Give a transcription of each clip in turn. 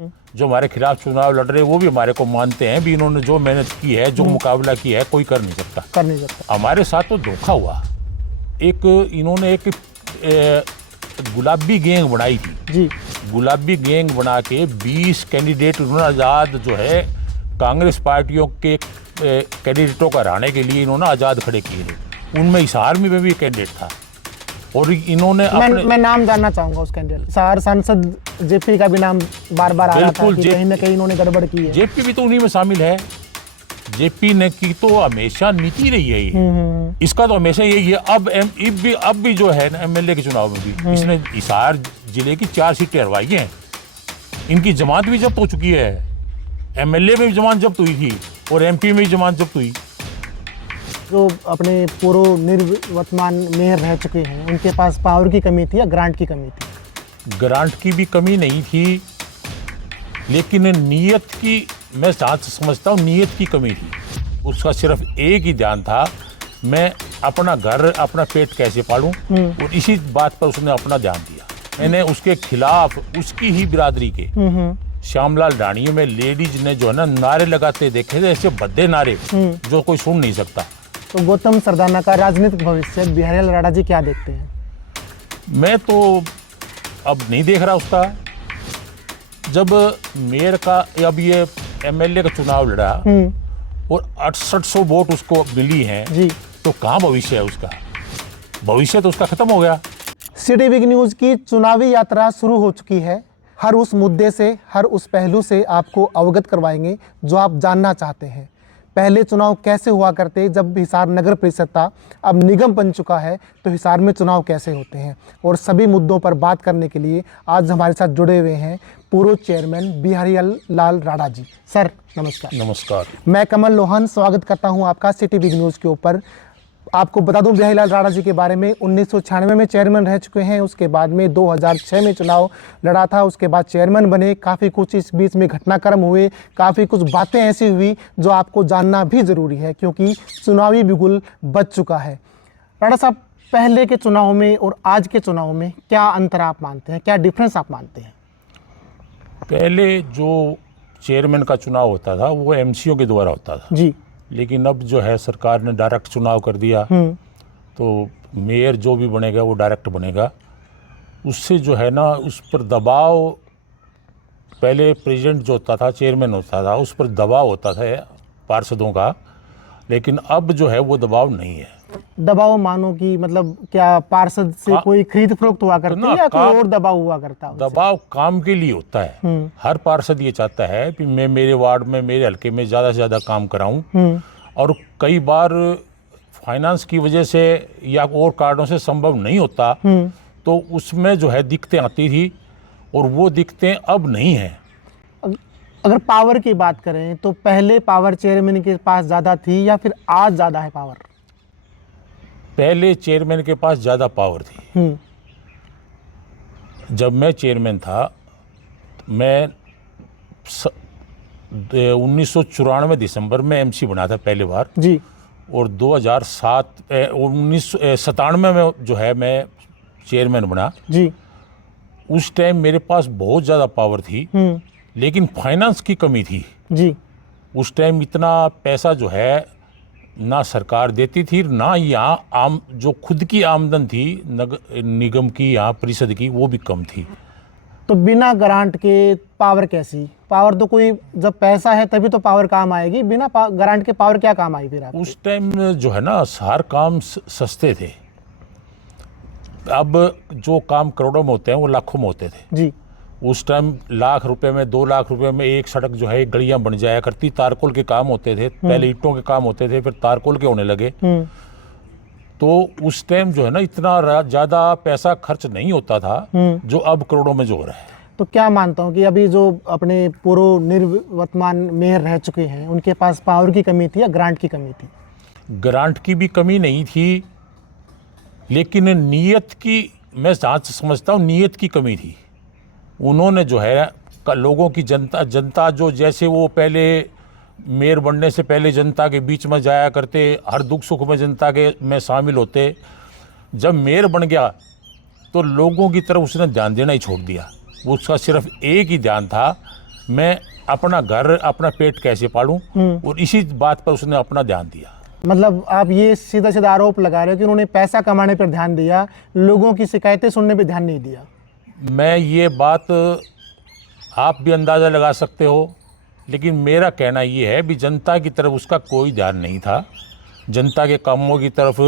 जो हमारे खिलाफ चुनाव लड़ रहे हैं वो भी हमारे को मानते हैं भी इन्होंने जो मेहनत की है, जो मुकाबला किया है, कोई कर नहीं सकता। हमारे साथ तो धोखा हुआ। एक इन्होंने एक गुलाबी गैंग बनाई थी जी। गुलाबी गैंग बना के 20 कैंडिडेट उन्होंने आज़ाद जो है कांग्रेस पार्टियों के कैंडिडेटों का हराने के लिए इन्होंने आज़ाद खड़े किए थे। उनमें हिसार में भी कैंडिडेट था और इन्होंने मैं नाम जानना चाहूंगा उस कैंडिडेट। हिसार सांसद जेपी का भी नाम बार बार आ रहा था कि कहीं ना कहीं इन्होंने गड़बड़ की है। जेपी भी तो उन्हीं में शामिल है। जेपी ने की तो हमेशा नीति रही है ये। इसका तो हमेशा यही है। अब भी जो है ना एमएलए के चुनाव में भी इसने हिसार जिले की 4 सीटें हरवाई हैं। इनकी जमानत भी जब्त हो चुकी है। एमएलए में भी जमानत जब्त हुई थी और एमपी में भी जमानत जब्त हुई। जो अपने पूर्व निर्वर्तमान मेयर रह चुके हैं उनके पास पावर की कमी थी या ग्रांट की कमी थी? ग्रांट की भी कमी नहीं थी, लेकिन नीयत की, मैं समझता हूँ नीयत की कमी थी। उसका सिर्फ एक ही ध्यान था, मैं अपना घर अपना पेट कैसे पालूं, और इसी बात पर उसने अपना ध्यान दिया। मैंने उसके खिलाफ उसकी ही बिरादरी के श्यामलाल रानियों में लेडीज ने जो है ना नारे लगाते देखे थे, ऐसे भद्दे नारे जो कोई सुन नहीं सकता। तो गौतम सरदाना का राजनीतिक भविष्य बिहारीलाल राणा जी क्या देखते हैं? मैं तो अब नहीं देख रहा उसका। जब मेयर का अब ये एमएलए का चुनाव लड़ा और 6800 वोट उसको मिली हैं जी, तो कहाँ भविष्य है उसका? भविष्य तो उसका खत्म हो गया। सिटी बिग न्यूज की चुनावी यात्रा शुरू हो चुकी है। हर उस मुद्दे से, हर उस पहलू से आपको अवगत करवाएंगे जो आप जानना चाहते हैं। पहले चुनाव कैसे हुआ करते जब हिसार नगर परिषद था, अब निगम बन चुका है तो हिसार में चुनाव कैसे होते हैं, और सभी मुद्दों पर बात करने के लिए आज हमारे साथ जुड़े हुए हैं पूर्व चेयरमैन बिहारीलाल राणा जी। सर नमस्कार। नमस्कार। मैं कमल लोहान स्वागत करता हूं आपका सिटी बिग न्यूज़ के ऊपर। आपको बता दूं बिहारीलाल राणा जी के बारे में, 1996 में चेयरमैन रह चुके हैं। उसके बाद में 2006 में चुनाव लड़ा था, उसके बाद चेयरमैन बने। काफ़ी कुछ इस बीच में घटनाक्रम हुए, काफ़ी कुछ बातें ऐसी हुई जो आपको जानना भी ज़रूरी है क्योंकि चुनावी बिगुल बज चुका है। राणा साहब, पहले के चुनाव में और आज के चुनाव में क्या अंतर आप मानते हैं, क्या डिफरेंस आप मानते हैं? पहले जो चेयरमैन का चुनाव होता था वो एमसीओ के द्वारा होता था जी, लेकिन अब जो है सरकार ने डायरेक्ट चुनाव कर दिया, तो मेयर जो भी बनेगा वो डायरेक्ट बनेगा। उससे जो है ना उस पर दबाव, पहले प्रेसिडेंट जो होता था, चेयरमैन होता था, उस पर दबाव होता था पार्षदों का, लेकिन अब जो है वो दबाव नहीं है। दबाव मानो कि मतलब क्या पार्षद से कोई खरीद फरोख्त हुआ करती है या कोई और दबाव हुआ करता है? दबाव काम के लिए होता है। हर पार्षद ये चाहता है कि मैं मेरे वार्ड में, मेरे हल्के में ज़्यादा से ज़्यादा काम कराऊं, और कई बार फाइनेंस की वजह से या और कारणों से संभव नहीं होता, तो उसमें जो है दिक्कतें आती थी और वो दिक्कतें अब नहीं हैं। अगर पावर की बात करें तो पहले पावर चेयरमैन के पास ज़्यादा थी या फिर आज ज़्यादा है पावर? पहले चेयरमैन के पास ज़्यादा पावर थी। जब मैं चेयरमैन था, मैं 1994 दिसंबर में एमसी बना था पहले बार जी, और 1997 में जो है मैं चेयरमैन बना जी। उस टाइम मेरे पास बहुत ज़्यादा पावर थी, लेकिन फाइनेंस की कमी थी जी। उस टाइम इतना पैसा जो है ना सरकार देती थी, ना यहाँ जो खुद की आमदन थी निगम की, यहाँ परिषद की, वो भी कम थी। तो बिना ग्रांट के पावर कैसी? पावर तो कोई, जब पैसा है तभी तो पावर काम आएगी, बिना ग्रांट के पावर क्या काम आई फिर आपकी? उस टाइम जो है ना हर काम सस्ते थे। अब जो काम करोड़ों में होते हैं वो लाखों में होते थे जी। उस टाइम लाख रुपए में, 2 लाख रुपए में एक सड़क जो है गलियां बन जाया करती। तारकोल के काम होते थे, पहले ईंटों के काम होते थे, फिर तारकोल के होने लगे। तो उस टाइम जो है ना इतना ज़्यादा पैसा खर्च नहीं होता था जो अब करोड़ों में जो हो रहा है। तो क्या मानता हूँ कि अभी जो अपने पूर्व निर्वर्तमान मेयर रह चुके हैं उनके पास पावर की कमी थी या ग्रांट की कमी थी? ग्रांट की भी कमी नहीं थी, लेकिन नीयत की, मैं समझता हूँ नीयत की कमी थी। उन्होंने जो है लोगों की जनता जो, जैसे वो पहले मेयर बनने से पहले जनता के बीच में जाया करते, हर दुख सुख में जनता के में शामिल होते, जब मेयर बन गया तो लोगों की तरफ उसने ध्यान देना ही छोड़ दिया। उसका सिर्फ एक ही ध्यान था मैं अपना घर अपना पेट कैसे पालूं, और इसी बात पर उसने अपना ध्यान दिया। मतलब आप ये सीधा सीधा आरोप लगा रहे हो कि उन्होंने पैसा कमाने पर ध्यान दिया, लोगों की शिकायतें सुनने पर ध्यान नहीं दिया। मैं ये बात आप भी अंदाज़ा लगा सकते हो, लेकिन मेरा कहना ये है भी जनता की तरफ उसका कोई ध्यान नहीं था। जनता के कामों की तरफ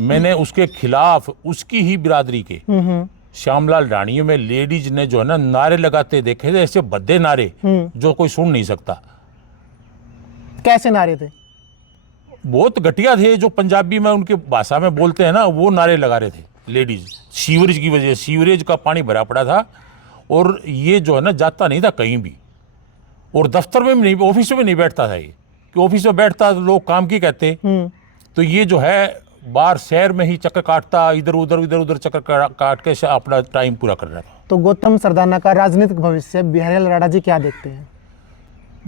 मैंने उसके खिलाफ उसकी ही बिरादरी के श्यामलाल रानियों में लेडीज ने जो है ना नारे लगाते देखे थे, ऐसे भद्दे नारे जो कोई सुन नहीं सकता। कैसे नारे थे? बहुत घटिया थे, जो पंजाबी में उनके भाषा में बोलते हैं ना, वो नारे लगा रहे थे लेडीज। सीवरेज की वजह, सीवरेज का पानी भरा पड़ा था और ये जो है ना जाता नहीं था कहीं भी, और दफ्तर में भी नहीं, ऑफिस में नहीं बैठता था ये, कि ऑफिस में बैठता तो लोग काम की कहते। तो ये जो है बाहर शहर में ही चक्कर काटता, इधर उधर चक्कर काट के अपना टाइम पूरा कर रहा था। तो गौतम सरदाना का राजनीतिक भविष्य बिहारीलाल राणा जी क्या देखते हैं?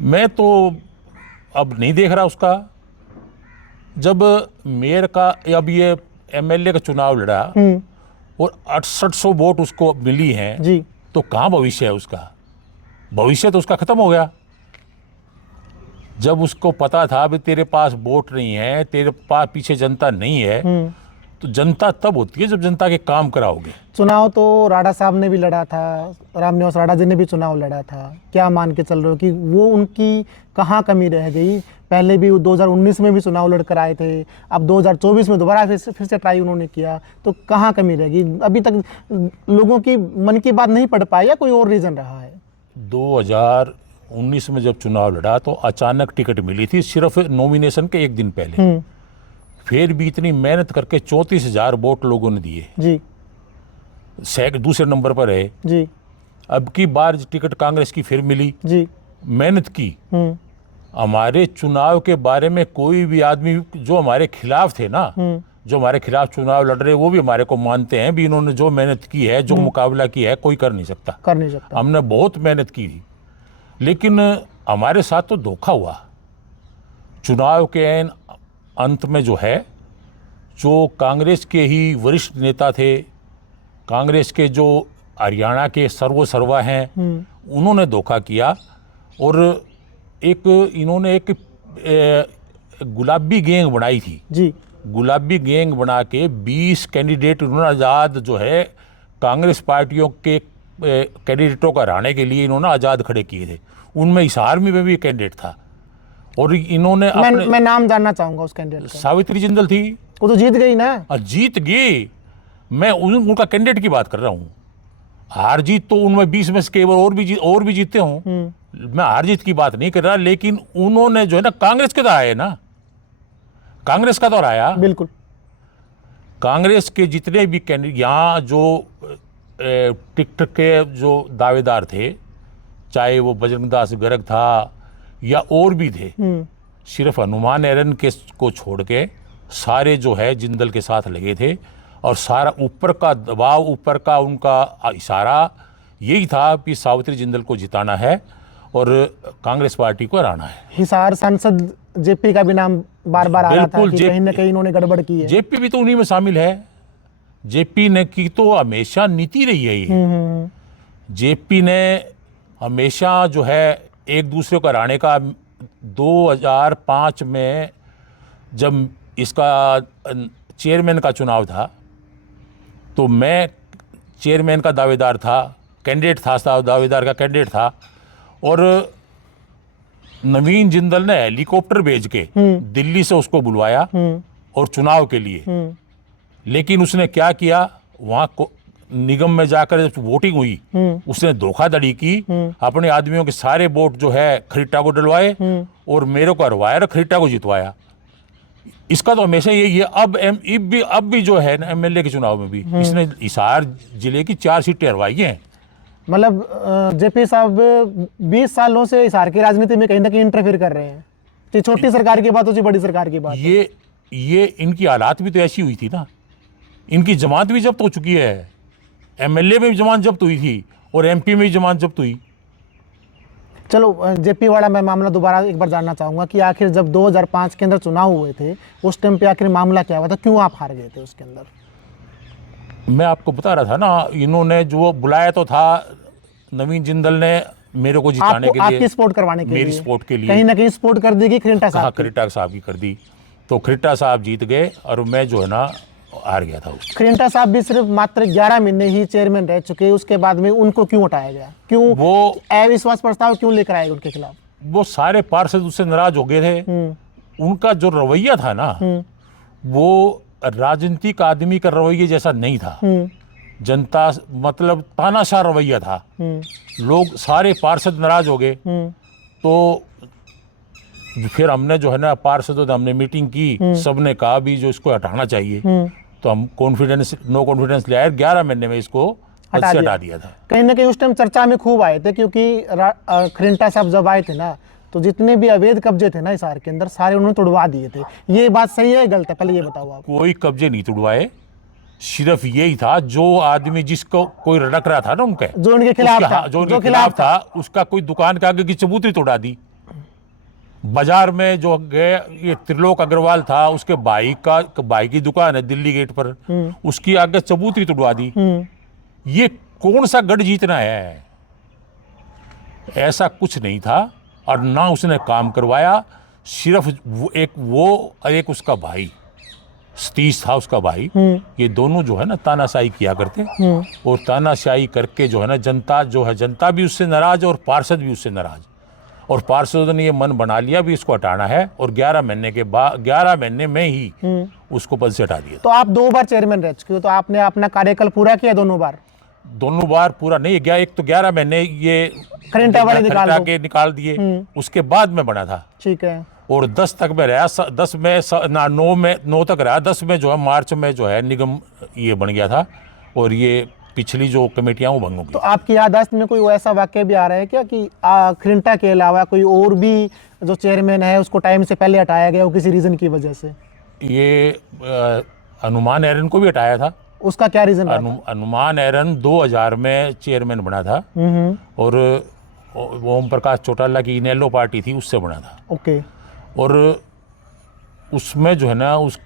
मैं तो अब नहीं देख रहा उसका। जब मेयर का, अब ये एमएलए का चुनाव लड़ा और 6800 वोट उसको मिली हैं जी, तो कहाँ भविष्य है उसका? भविष्य तो उसका खत्म हो गया। जब उसको पता था भी तेरे पास वोट नहीं है, तेरे पास पीछे जनता नहीं है, तो जनता तब होती है जब जनता के काम कराओगे। चुनाव तो राणा साहब ने भी लड़ा था, रामनिवास राणा जी ने भी चुनाव लड़ा था। क्या मान के चल रहे हो कि वो उनकी कहाँ कमी रह गई? पहले भी 2019 में भी चुनाव लड़कर आए थे, अब 2024 में दोबारा फिर से ट्राई उन्होंने किया, तो कहाँ कमी रह गई? अभी तक लोगों की मन की बात नहीं पढ़ पाई या कोई और रीज़न रहा है? 2019 में जब चुनाव लड़ा तो अचानक टिकट मिली थी, सिर्फ नॉमिनेशन के एक दिन पहले। फिर भी इतनी मेहनत करके 34,000 वोट लोगों ने दिए जी, दूसरे नंबर पर है जी। अब की बार टिकट कांग्रेस की फिर मिली जी, मेहनत की। हमारे चुनाव के बारे में कोई भी आदमी जो हमारे खिलाफ थे ना, जो हमारे खिलाफ चुनाव लड़ रहे, वो भी हमारे को मानते हैं भी इन्होंने जो मेहनत की है, जो मुकाबला किया है, कोई कर नहीं सकता। हमने बहुत मेहनत की थी, लेकिन हमारे साथ तो धोखा हुआ। चुनाव के अंत में जो है, जो कांग्रेस के ही वरिष्ठ नेता थे, कांग्रेस के जो हरियाणा के सर्वा हैं, उन्होंने धोखा किया और इन्होंने एक गुलाबी गैंग बनाई थी जी। गुलाबी गैंग बना के 20 कैंडिडेट उन्होंने आज़ाद जो है कांग्रेस पार्टियों के कैंडिडेटों को हराने के लिए इन्होंने आज़ाद खड़े किए थे। उनमें इस आर्मी में भी एक कैंडिडेट था और इन्होंने मैं नाम जानना चाहूंगा उस कैंडिडेट का। सावित्री जिंदल थी। वो तो जीत गई ना। जीत गई। मैं उनका कैंडिडेट की बात कर रहा हूँ। हार जीत तो उनमें 20 में से केवल और भी जीते हों। मैं हार जीत की बात नहीं कर रहा, लेकिन उन्होंने जो है ना कांग्रेस के तो आए ना, कांग्रेस का तो हराया। बिल्कुल। कांग्रेस के जितने भी कैंडिडेट यहाँ जो टिकट के जो दावेदार थे, चाहे वो बजरंग दास गर्ग था या और भी थे, सिर्फ हनुमान एरन के को छोड़ के सारे जो है जिंदल के साथ लगे थे और सारा ऊपर का दबाव, ऊपर का उनका इशारा यही था कि सावित्री जिंदल को जिताना है और कांग्रेस पार्टी को हराना है। हिसार सांसद जेपी का भी नाम बार बार आ रहा था कि कहीं न कहीं इन्होंने गड़बड़ की है। जेपी भी तो उन्हीं में शामिल है। जेपी ने की तो हमेशा नीति रही है ये। जेपी ने हमेशा जो है एक दूसरे को हराने का 2005 में जब इसका चेयरमैन का चुनाव था तो मैं चेयरमैन का दावेदार था, कैंडिडेट था, दावेदार का कैंडिडेट था और नवीन जिंदल ने हेलीकॉप्टर भेज के दिल्ली से उसको बुलवाया और चुनाव के लिए। लेकिन उसने क्या किया, वहाँ निगम में जाकर जब वोटिंग हुई उसने धोखाधड़ी की, अपने आदमियों के सारे वोट जो है खरीटा को डलवाए और मेरे को हरवाया और खरीटा को जितवाया। इसका तो हमेशा यही है। अब भी जो है ना एमएलए के चुनाव में भी इसने हिसार जिले की 4 सीटें हरवाई हैं। मतलब जेपी साहब 20 सालों से हिसार की राजनीति में कहीं ना कहीं इंटरफेयर कर रहे हैं। तो छोटी सरकार की बात हो, बड़ी सरकार की बात, ये इनकी हालात भी तो ऐसी हुई थी ना। इनकी जमानत भी जब्त हो चुकी है, एमएलए में भी जमानत जब्त हुई थी और एमपी में भी जमानत जब्त हुई। चलो जेपी वाला मैं मामला दोबारा एक बार जानना चाहूँगा कि आखिर जब 2005 के अंदर चुनाव हुए थे उस टाइम पे आखिर मामला क्या हुआ था, क्यों आप हार गए थे उसके अंदर? मैं आपको बता रहा था ना, इन्होंने जो बुलाया तो था, नवीन जिंदल ने मेरे को जिताने के लिए, आपकी सपोर्ट करवाने के लिए, मेरी सपोर्ट के लिए कहीं ना कहीं सपोर्ट कर देगी खरीटा साहब। खरीटा साहब की कर दी, तो खरीटा साहब जीत गए और मैं जो है ना हार गया था। खरीटा साहब भी सिर्फ मात्र 11 महीने ही चेयरमैन रह चुके, उसके बाद में उनको क्यों हटाया गया? क्यों वो अविश्वास प्रस्ताव क्यों लेकर आए उनके खिलाफ? वो सारे पार्षद उससे नाराज हो गए थे। उनका जो रवैया था ना, वो राजनीतिक आदमी का रवैया जैसा नहीं था। जनता मतलब तानाशाह रवैया था। लोग सारे पार्षद नाराज हो गए। तो फिर हमने जो है ना पार्षदों ने हमने मीटिंग की, सबने कहा भी जो इसको हटाना चाहिए। तो हम नो कॉन्फिडेंस ले आए, 11 महीने में इसको हटा दिया था। कहीं ना कहीं उस टाइम चर्चा में खूब आए थे, क्योंकि खरीटा साहब जब आए थे ना, तो जितने भी अवैध कब्जे थे ना हिसार के अंदर, सारे उन्होंने तुड़वा दिए थे। ये बात सही है गलत है? पहले ये बताओ आप। कोई कब्जे नहीं तुड़वाए, सिर्फ यही था जो आदमी जिसको कोई रड़क रहा था ना उनके, जो उनके खिलाफ था, जो उनके खिलाफ था, उसका कोई दुकान के आगे की चबूतरी तोड़ा दी। बाजार में जो गए, ये त्रिलोक अग्रवाल था, उसके भाई की दुकान है दिल्ली गेट पर, उसकी आगे चबूतरी तोड़वा दी। ये कौन सा गढ़ जीतना है? ऐसा कुछ नहीं था और ना उसने काम करवाया। सिर्फ एक उसका भाई सतीश था, उसका भाई। ये दोनों जो है ना तानाशाही किया करते, और तानाशाही करके जो है ना जनता भी उससे नाराज और पार्षद भी उससे नाराज। और पार्षदों ने ये मन बना लिया भी इसको हटाना है, और 11 महीने में ही उसको पद से हटा दिया। तो आप 2 बार चेयरमैन रह चुके हो, तो आपने अपना कार्यकाल पूरा किया दोनों बार पूरा नहीं गया। एक तो 11 महीने ये खरीटा वाले निकाल दिए, उसके बाद में बना था। ठीक है। और 10 तक में रहा, 10 में 9 तक रहा। 10 में जो है मार्च में जो है निगम ये बन गया था, और ये पिछली जो कमेटियां वो भंग हो गई। तो आपकी याददाश्त में कोई ऐसा वाक्य भी आ रहा है क्या कि खरीटा के अलावा कोई और भी जो चेयरमैन है उसको टाइम से पहले हटाया गया हो किसी रीजन की वजह से? ये हनुमान एरन को भी हटाया था। उसका क्या रीजन? हनुमान एरन 2000 में चेयरमैन बना था, और ओम प्रकाश चौटाला की इनेलो पार्टी थी, उससे बना था। ओके। और उसमें जो है ना उस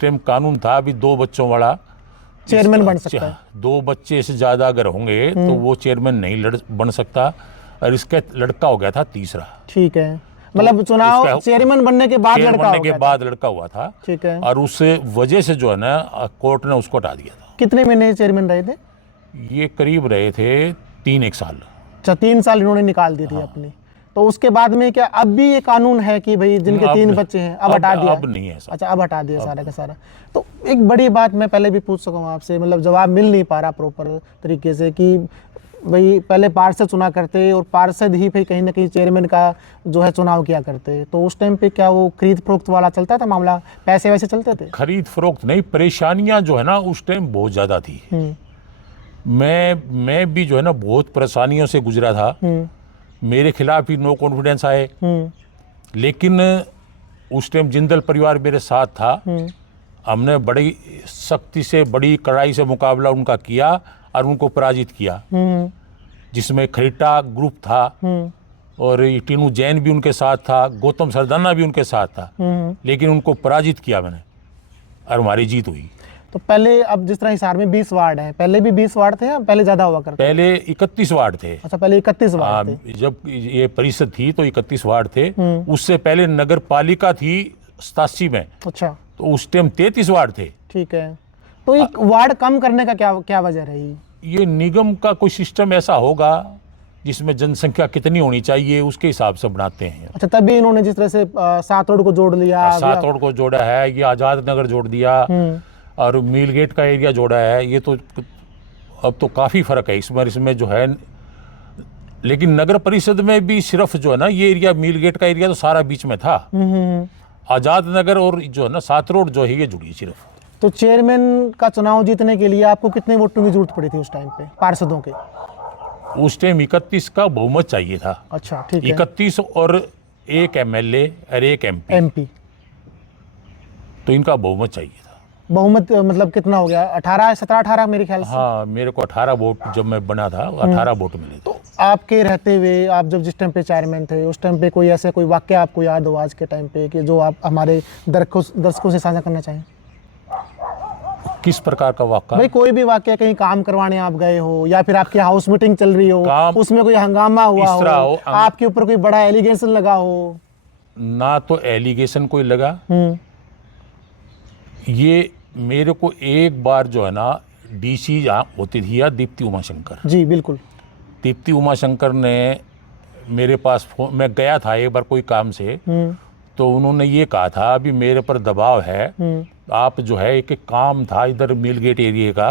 टाइम कानून था अभी 2 बच्चों वाला चेयरमैन बन सकता है। 2 बच्चे से ज्यादा अगर होंगे तो वो चेयरमैन नहीं बन सकता, और इसका लड़का हो गया था तीसरा। ठीक है, मतलब चुनाव चेयरमैन बनने के बाद लड़का हुआ था। ठीक है। और उस वजह से जो है ना कोर्ट ने उसको हटा दिया था। कितने महीने चेयरमैन रहे थे? ये करीब रहे थे 3 साल। अच्छा, 3 साल इन्होंने निकाल दी थी अपनी। तो उसके बाद में क्या अब भी ये कानून है कि भाई जिनके 3 बच्चे हैं अब हटा दिया? अब नहीं है। अच्छा, अब हटा दिया सारा का सारा। तो एक बड़ी बात मैं पहले भी पूछ सकूँ आपसे, मतलब जवाब मिल नहीं पा रहा प्रॉपर तरीके से, कि भाई पहले पार्षद चुना करते और पार्षद ही फिर कहीं ना कहीं चेयरमैन का जो है चुनाव किया करते। तो उस टाइम पे क्या वो खरीद फरोख्त वाला चलता था मामला, पैसे वैसे चलते थे? खरीद फरोख्त नहीं, परेशानियां जो है ना उस टाइम बहुत ज़्यादा थी। मैं भी जो है ना बहुत परेशानियों से गुजरा था। मेरे खिलाफ ही नो कॉन्फिडेंस आए, लेकिन उस टाइम जिंदल परिवार मेरे साथ था। हमने बड़ी सख्ती से, बड़ी कड़ाई से मुकाबला उनका किया और उनको पराजित किया, जिसमें खरीटा ग्रुप था, और टीनू जैन भी उनके साथ था, गौतम सरदाना भी उनके साथ था, लेकिन उनको पराजित किया मैंने और हमारी जीत हुई। तो पहले अब जिस तरह हिसार में 20 वार्ड हैं, पहले भी 20 वार्ड थे या पहले ज़्यादा हुआ करते? पहले 31 वार्ड थे। अच्छा, पहले 31 वार्ड थे। जब ये परिषद थी तो 31 वार्ड थे। उससे पहले नगर पालिका थी 87 में। अच्छा, तो उस टाइम 33 वार्ड थे। ठीक है। तो एक वार्ड कम करने का क्या वजह रही? ये निगम का कोई सिस्टम ऐसा होगा जिसमें जनसंख्या कितनी होनी चाहिए उसके हिसाब से बनाते हैं। अच्छा, तभी इन्होंने जिस तरह से 7 रोड को जोड़ लिया, 7 रोड को जोड़ा है, ये आज़ाद नगर जोड़ दिया और मील गेट का एरिया जोड़ा है। ये तो अब तो काफ़ी फ़र्क है इसमें जो है। लेकिन नगर परिषद में भी सिर्फ जो है ना ये एरिया, मील गेट का एरिया तो सारा बीच में था। आज़ाद नगर और जो है ना 7 रोड जो है ये जुड़ी सिर्फ। तो चेयरमैन का चुनाव जीतने के लिए आपको कितने वोटों की जरूरत पड़ी थी उस टाइम पे पार्षदों के? उस टाइम 31 का बहुमत चाहिए था। अच्छा, ठीक है। 31 और 1 MLA और 1 MP। तो इनका बहुमत चाहिए था। बहुमत मतलब कितना हो गया? 17-18 मेरे ख्याल से। हाँ, मेरे को 18 वोट जब मैं बना था 18 वोट मिले थे। तो आपके रहते हुए, आप जब जिस टाइम पे चेयरमैन थे उस टाइम पे कोई ऐसे कोई वाक्य आपको याद हो आज के टाइम पे कि जो आप हमारे दर्शकों से साझा करना चाहें? किस प्रकार का वाक़ा? भाई कोई भी वाकया, कहीं काम करवाने आप गए हो या फिर आपकी हाउस मीटिंग चल रही हो, उसमें कोई हंगामा हुआ इस तरह हो, आपके ऊपर कोई बड़ा एलिगेशन लगा हो। ना तो एलिगेशन कोई लगा, ये मेरे को एक बार जो है ना डीसी यहाँ होती थी, या दीप्ति उमाशंकर जी बिल्कुल, दीप्ति उमाशंकर ने मेरे पास फोन, मैं गया था एक बार कोई काम से, तो उन्होंने ये कहा था अभी मेरे पर दबाव है, आप जो है एक काम था इधर मिल गेट एरिया का,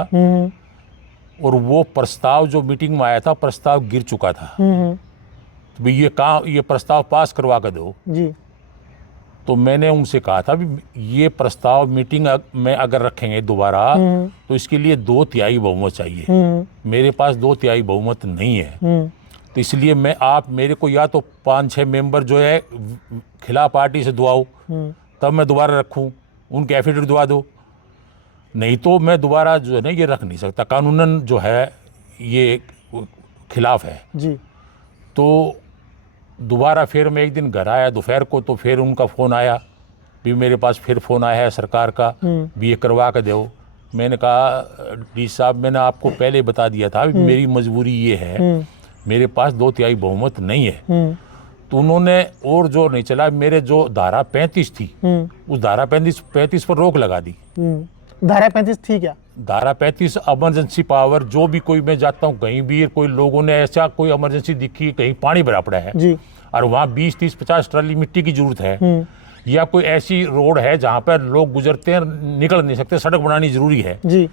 और वो प्रस्ताव जो मीटिंग में आया था प्रस्ताव गिर चुका था, तो भी ये प्रस्ताव पास करवा कर दो जी। तो मैंने उनसे कहा था भी ये प्रस्ताव मीटिंग में अगर रखेंगे दोबारा तो इसके लिए 2/3 बहुमत चाहिए, मेरे पास 2/3 बहुमत नहीं है, तो इसलिए आप मेरे को या तो 5-6 मेंबर जो है खिलाफ पार्टी से दुआओ तब मैं दोबारा रखूं, उनके एफिडेविट दुआ दो, नहीं तो मैं दोबारा जो है ना ये रख नहीं सकता, कानूनन जो है ये खिलाफ है जी। तो दोबारा फिर मैं एक दिन घर आया दोपहर को, तो फिर उनका फ़ोन आया, भी मेरे पास फिर फ़ोन आया है सरकार का, भी ये करवा कर दो। मैंने कहा डी साहब मैंने आपको पहले बता दिया था मेरी मजबूरी ये है, मेरे पास 2/3 बहुमत नहीं है। तो उन्होंने और जोर नहीं चला, मेरे जो धारा 35 थी उस धारा 35 पर रोक लगा दी। धारा 35 थी क्या? धारा 35 इमरजेंसी पावर, जो भी कोई मैं जाता हूँ कहीं भी, कोई लोगों ने ऐसा कोई इमरजेंसी दिखी, कहीं पानी भरा पड़ा है जी, और वहाँ 20-30-50 ट्राली मिट्टी की जरूरत है, या कोई ऐसी रोड है जहाँ पर लोग गुजरते हैं निकल नहीं सकते, सड़क बनानी जरूरी है जी,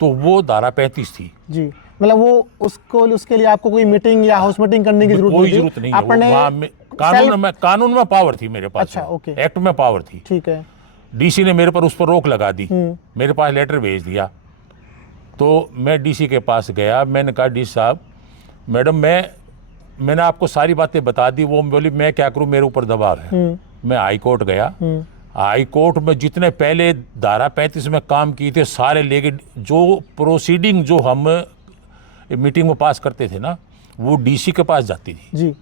तो वो धारा 35 थी जी। मतलब वो उसके लिए आपको कोई मीटिंग या हाउस मीटिंग करने की कोई जरूरत नहीं है, अपने कानून में पावर थी मेरे पास। अच्छा, ओके, एक्ट में पावर थी, ठीक है। डीसी ने मेरे पर उस पर रोक लगा दी, मेरे पास लेटर भेज दिया, तो मैं डीसी के पास गया, मैंने कहा डी साहब मैडम मैंने आपको सारी बातें बता दी, वो बोली मैं क्या करूं मेरे ऊपर दबाव है। मैं हाई कोर्ट गया, हाई कोर्ट में जितने पहले धारा 35 में काम किए थे सारे लेके, जो प्रोसीडिंग जो हम मीटिंग में पास करते थे ना वो डीसी के पास जाती थी जी।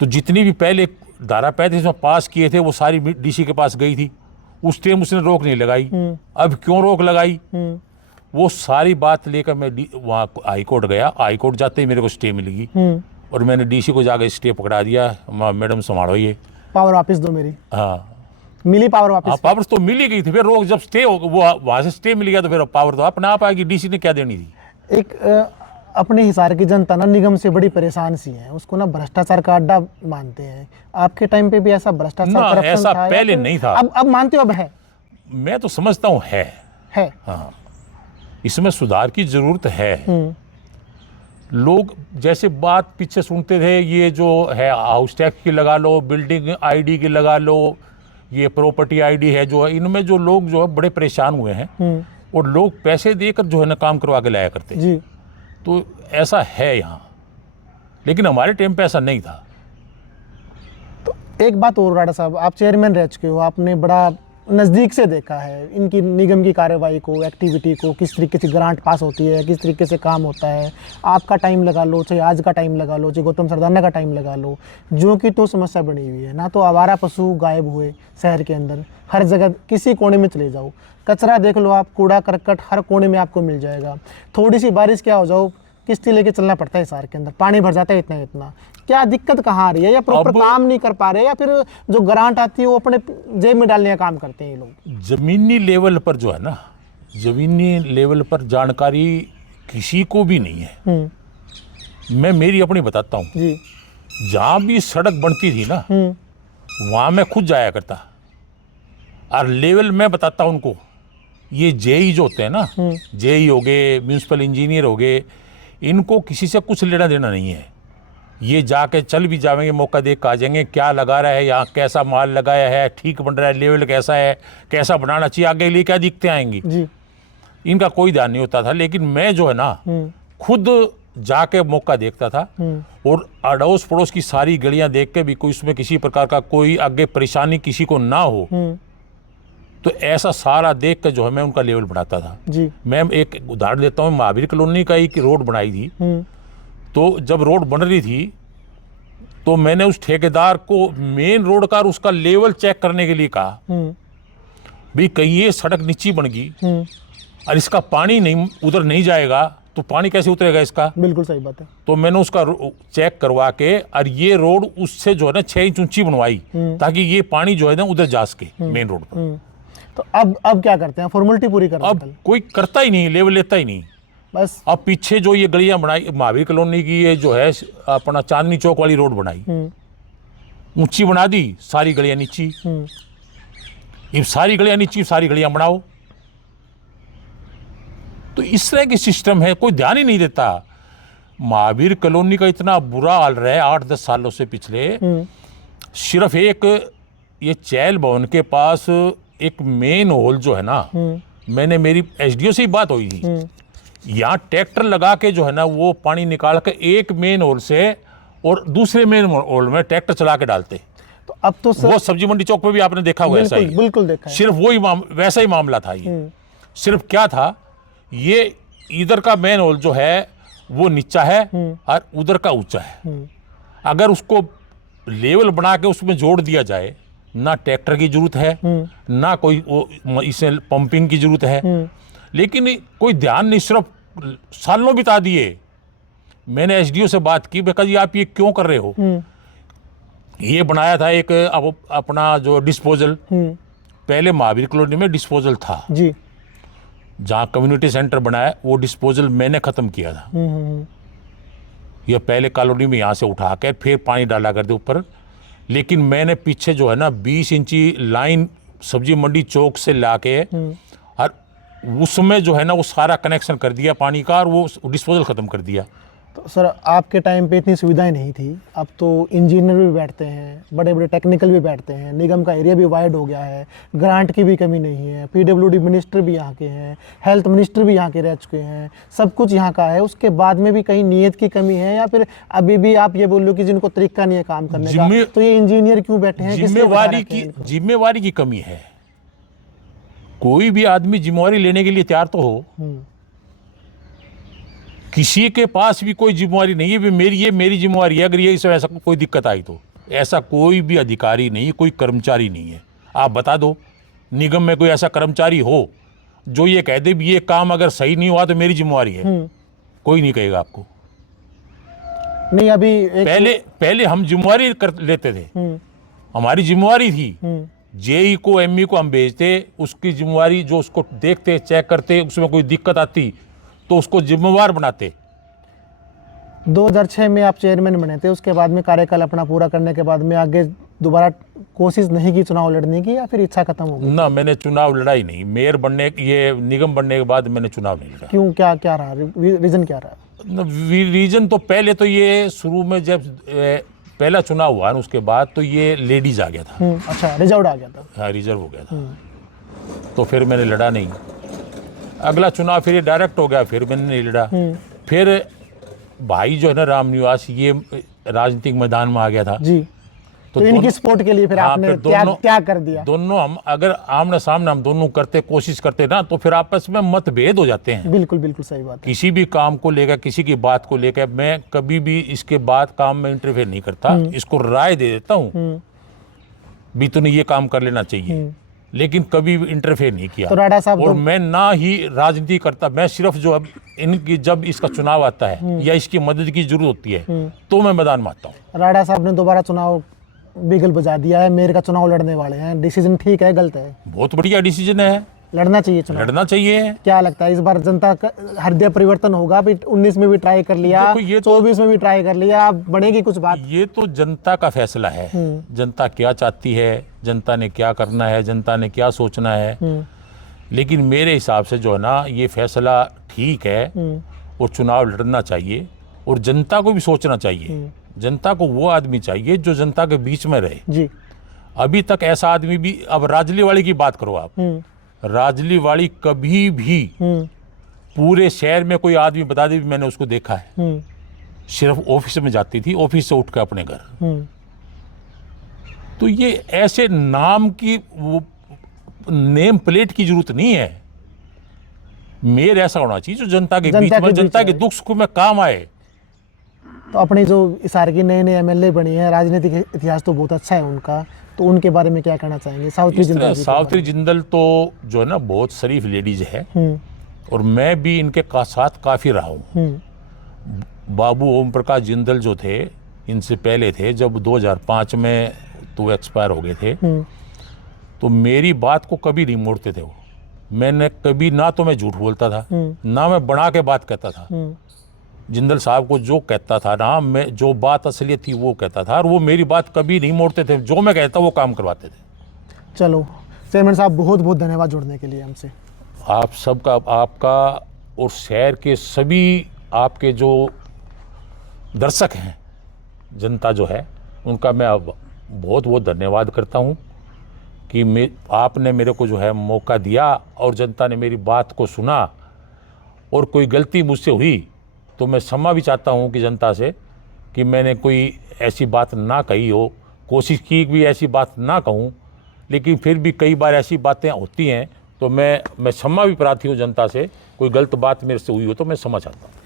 तो जितनी भी पहले धारा 35 में पास किए थे वो सारी डीसी के पास गई थी, उस टाइम उसने रोक नहीं लगाई। अब क्यों रोक लगाई, वो सारी बात लेकर मैं वहाँ हाई कोर्ट गया, हाई कोर्ट जाते ही मेरे को स्टे मिल गई और मैंने डीसी को जाकर स्टे पकड़ा दिया, मैडम संभालो ये पावर वापस दो मेरी। हाँ मिली पावर वापस? हाँ पावर तो मिल ही गई थी, फिर रोक जब स्टे हो वो वहाँ से स्टे मिल गया तो फिर पावर तो अपने आप आएगी, डीसी ने क्या देनी थी। एक अपने हिसार की जनता ना निगम से बड़ी परेशान सी है, उसको ना भ्रष्टाचार का अड्डा मानते हैं। आपके टाइम पे भी ऐसा भ्रष्टाचार करप्शन ऐसा था पहले नहीं था, अब मानते हो? अब है? मैं तो समझता हूँ है। हाँ इसमें सुधार की जरूरत है। लोग जैसे बात पीछे सुनते थे ये जो है हाउस टैक्स की लगा लो, बिल्डिंग आईडी की लगा लो, ये प्रॉपर्टी आईडी है जो है, इनमें जो लोग जो है बड़े परेशान हुए हैं और लोग पैसे देकर जो है ना काम करवा के लाया करते जी। तो ऐसा है यहाँ, लेकिन हमारे टाइम पे ऐसा नहीं था। तो एक बात और राणा साहब, आप चेयरमैन रह चुके हो, आपने बड़ा नज़दीक से देखा है इनकी निगम की कार्यवाही को, एक्टिविटी को, किस तरीके से ग्रांट पास होती है, किस तरीके से काम होता है। आपका टाइम लगा लो, चाहे आज का टाइम लगा लो, चाहे गौतम सरदाना का टाइम लगा लो, जो कि तो समस्या बनी हुई है ना, तो आवारा पशु गायब हुए शहर के अंदर, हर जगह किसी कोने में चले जाओ कचरा देख लो आप, कूड़ा करकट हर कोने में आपको मिल जाएगा। थोड़ी सी बारिश क्या हो जाओ, किश्ती लेके चलना पड़ता है शहर के अंदर, पानी भर जाता है इतना इतना। क्या दिक्कत कहाँ आ रही है, या प्रॉपर काम नहीं कर पा रहे, या फिर जो ग्रांट आती है वो अपने जेब में डालने का काम करते हैं ये लोग? जमीनी लेवल पर जो है ना, जमीनी लेवल पर जानकारी किसी को भी नहीं है। मैं मेरी अपनी बताता हूँ जी। जहाँ भी सड़क बनती थी ना वहाँ मैं खुद जाया करता, और लेवल मैं बताता हूँ उनको, ये जेई जो होते हैं ना, जेई हो गए, म्यूनसिपल इंजीनियर हो गए, इनको किसी से कुछ लेना देना नहीं है। ये जाके चल भी जाएंगे, मौका देख कर आ जाएंगे, क्या लगा रहा है यहाँ, कैसा माल लगाया है, ठीक बन रहा है, लेवल कैसा है, कैसा बनाना चाहिए, आगे लिए क्या दिखते आएंगी जी। इनका कोई ध्यान नहीं होता था। लेकिन मैं जो है ना खुद जाके मौका देखता था और अड़ोस पड़ोस की सारी गलियां देख के भी कोई उसमें किसी प्रकार का कोई आगे परेशानी किसी को ना हो, तो ऐसा सारा देख कर जो है मैं उनका लेवल बढ़ाता था जी। मैं एक उदाहरण देता हूँ, महावीर कॉलोनी का एक रोड बनाई थी, तो जब रोड बन रही थी तो मैंने उस ठेकेदार को मेन रोड का उसका लेवल चेक करने के लिए कहा, भाई कहीं ये सड़क नीची बन गई और इसका पानी नहीं उधर नहीं जाएगा तो पानी कैसे उतरेगा इसका। बिल्कुल सही बात है। तो मैंने उसका चेक करवा के और ये रोड उससे जो है ना 6 इंच ऊंची बनवाई ताकि ये पानी जो है ना उधर जा सके मेन रोड पर। तो अब क्या करते हैं, फॉर्मेलिटी पूरी करते अब कोई करता ही नहीं, लेवल लेता ही नहीं। बस अब पीछे जो ये गलियां बनाई महावीर कॉलोनी की, ये जो है अपना चांदनी चौक वाली रोड बनाई, ऊंची बना दी, सारी गलियां नीची। ये सारी गलियां नीची, सारी गलियां बनाओ। तो इस तरह की सिस्टम है, कोई ध्यान ही नहीं देता। महावीर कॉलोनी का इतना बुरा हाल रहा है 8-10 सालों से पिछले। सिर्फ एक ये चैल भवन के पास एक मेन हॉल जो है ना, मैंने मेरी एसडीओ से ही बात हुई थी, यहाँ ट्रैक्टर लगा के जो है ना वो पानी निकाल के एक मेन हॉल से और दूसरे मेन हॉल में ट्रैक्टर चला के डालते। तो अब तो वो सब्जी मंडी चौक पे भी आपने देखा हुआ ऐसा ही, बिल्कुल देखा है। सिर्फ वही वैसा ही मामला था ये। सिर्फ क्या था, ये इधर का मेन हॉल जो है वो नीचा है और उधर का ऊंचा है। अगर उसको लेवल बना के उसमें जोड़ दिया जाए, ना ट्रैक्टर की जरूरत है ना कोई इसे पंपिंग की जरूरत है, लेकिन कोई ध्यान नहीं। सिर्फ सालों बिता दिए। मैंने एसडीओ से बात की, मैं कहा जी आप ये क्यों कर रहे हो। ये बनाया था एक अपना जो डिस्पोजल, पहले महावीर कॉलोनी में डिस्पोजल था जी, जहाँ कम्युनिटी सेंटर बनाया वो डिस्पोजल मैंने ख़त्म किया था। ये पहले कॉलोनी में यहाँ से उठा के फिर पानी डाला करते ऊपर, लेकिन मैंने पीछे जो है ना 20 इंची लाइन सब्जी मंडी चौक से ला के और उसमें जो है ना वो सारा कनेक्शन कर दिया पानी का और वो डिस्पोजल ख़त्म कर दिया। तो सर आपके टाइम पे इतनी सुविधाएं नहीं थी, अब तो इंजीनियर भी बैठते हैं, बड़े बड़े टेक्निकल भी बैठते हैं, निगम का एरिया भी वाइड हो गया है, ग्रांट की भी कमी नहीं है, पीडब्ल्यूडी मिनिस्टर भी यहाँ के हैं, हेल्थ मिनिस्टर भी यहाँ के रह चुके हैं, सब कुछ यहाँ का है। उसके बाद में भी कहीं नीयत की कमी है या फिर अभी भी आप ये बोल लो कि जिनको तरीका नहीं है काम करने का, तो ये इंजीनियर क्यों बैठे हैं? जिम्मेवारी की कमी है। कोई भी आदमी जिम्मेवारी लेने के लिए तैयार तो हो। किसी के पास भी कोई जिम्मेवारी नहीं है, मेरी जिम्मेवारी है। अगर ये इसमें ऐसा कोई दिक्कत आई तो ऐसा कोई भी अधिकारी नहीं, कोई कर्मचारी नहीं है। आप बता दो निगम में कोई ऐसा कर्मचारी हो जो ये कह दे भी ये काम अगर सही नहीं हुआ तो मेरी जिम्मेवारी है। कोई नहीं कहेगा आपको। नहीं, अभी पहले हम जिम्मेवारी कर लेते थे, हमारी जिम्मेवारी थी। जेई को एमई को हम भेजते, उसकी जिम्मेवारी जो उसको देखते चेक करते, उसमें कोई दिक्कत आती तो उसको जिम्मेवार बनाते। 2006 में आप चेयरमैन बने थे, उसके बाद में कार्यकाल अपना पूरा करने के बाद में आगे दोबारा कोशिश नहीं की चुनाव लड़ने की, या फिर इच्छा खत्म हो गई? ना, मैंने चुनाव लड़ा ही नहीं। मेयर बनने, ये निगम बनने के बाद मैंने चुनाव नहीं लड़ा। क्यों, क्या रहा रीजन, क्या रहा? रीजन तो पहले तो ये शुरू में जब पहला चुनाव हुआ ना उसके बाद तो ये लेडीज आ गया था। अच्छा, रिजर्व आ गया था। हाँ, रिजर्व हो गया था। तो फिर मैंने लड़ा नहीं। अगला चुनाव फिर ये डायरेक्ट हो गया, फिर मैंने नहीं लड़ा। फिर भाई जो है ना राम निवास, ये राजनीतिक मैदान में आ गया था जी। तो इनकी सपोर्ट के लिए फिर आपने क्या कर दिया? दोनों हम अगर आमने सामने हम दोनों कोशिश करते ना तो फिर आपस में मतभेद हो जाते हैं। बिल्कुल सही बात है। किसी भी काम को लेकर, किसी की बात को लेकर मैं कभी भी इसके बाद काम में इंटरफेयर नहीं करता। इसको राय दे देता हूँ भी तूने ये काम कर लेना चाहिए, लेकिन कभी भी इंटरफेयर नहीं किया। तो राणा साहब, और मैं ना ही राजनीति करता, मैं सिर्फ जो अब इनकी जब इसका चुनाव आता है या इसकी मदद की जरूरत होती है तो मैं मैदान में आता हूँ। राणा साहब ने दोबारा चुनाव बिगल बजा दिया है, मेयर का चुनाव लड़ने वाले हैं। डिसीजन ठीक है, गलत है? बहुत बढ़िया डिसीजन है, लड़ना चाहिए चुनाव। लड़ना चाहिए। क्या लगता है इस बार जनता का हृदय परिवर्तन होगा? 19 में भी ट्राई कर लिया, 24 में भी ट्राई कर लिया, अब बढ़ेगी कुछ बात? ये तो जनता का फैसला है। जनता क्या चाहती है, जनता ने क्या करना है, जनता ने क्या सोचना है। लेकिन मेरे हिसाब से जो है ना ये फैसला ठीक है और चुनाव लड़ना चाहिए और जनता को भी सोचना चाहिए। जनता को वो आदमी चाहिए जो जनता के बीच में रहे जी। अभी तक ऐसा आदमी भी, अब राजलीवाड़ी की बात करो आप, राजलीवाड़ी कभी भी पूरे शहर में कोई आदमी बता दे मैंने उसको देखा है। सिर्फ ऑफिस में जाती थी, ऑफिस से उठ कर अपने घर। तो ये ऐसे नाम की वो नेम प्लेट की जरूरत नहीं है। मेयर ऐसा होना चाहिए जो जनता के बीच में, जनता के दुख सुख में काम आए। तो अपने जो इसार की नए एमएलए बनी है, राजनीतिक इतिहास तो बहुत अच्छा है उनका, तो उनके बारे में क्या कहना चाहेंगे? सावित्री जिंदल तो जो है ना बहुत शरीफ लेडीज है और मैं भी इनके साथ काफ़ी रहा हूँ। बाबू ओम प्रकाश जिंदल जो थे, इनसे पहले थे, जब 2005 में तो एक्सपायर हो गए थे, तो मेरी बात को कभी नहीं मोड़ते थे वो। मैंने कभी ना तो मैं झूठ बोलता था, ना मैं बना के बात कहता था। जिंदल साहब को जो कहता था ना, मैं जो बात असलियत थी वो कहता था, और वो मेरी बात कभी नहीं मोड़ते थे। जो मैं कहता वो काम करवाते थे। चलो चेयरमैन साहब, बहुत बहुत धन्यवाद जुड़ने के लिए हमसे। आप सबका, आपका और शहर के सभी आपके जो दर्शक हैं, जनता जो है, उनका मैं अब बहुत बहुत धन्यवाद करता हूं कि आपने मेरे को जो है मौका दिया और जनता ने मेरी बात को सुना। और कोई गलती मुझसे हुई तो मैं क्षमा भी चाहता हूं कि जनता से, कि मैंने कोई ऐसी बात ना कही हो, कोशिश की भी ऐसी बात ना कहूं, लेकिन फिर भी कई बार ऐसी बातें होती हैं, तो मैं क्षमा भी प्रार्थी हूँ जनता से। कोई गलत बात मेरे से हुई हो तो मैं क्षमा चाहता हूँ।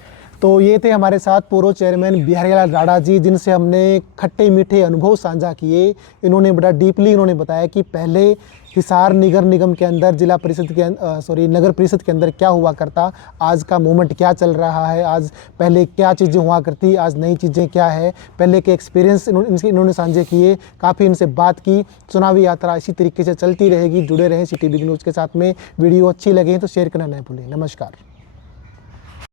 तो ये थे हमारे साथ पूर्व चेयरमैन बिहारीलाल राणा जी, जिनसे हमने खट्टे मीठे अनुभव साझा किए। इन्होंने बड़ा डीपली इन्होंने बताया कि पहले हिसार नगर निगम के अंदर नगर परिषद के अंदर क्या हुआ करता, आज का मोमेंट क्या चल रहा है, आज पहले क्या चीज़ें हुआ करती, आज नई चीज़ें क्या है, पहले के एक्सपीरियंस इन्होंने साझे किए। काफ़ी इनसे बात की। चुनावी यात्रा इसी तरीके से चलती रहेगी। जुड़े रहें सिटी बिग न्यूज़ के साथ में। वीडियो अच्छी लगे तो शेयर करना न भूलें। नमस्कार।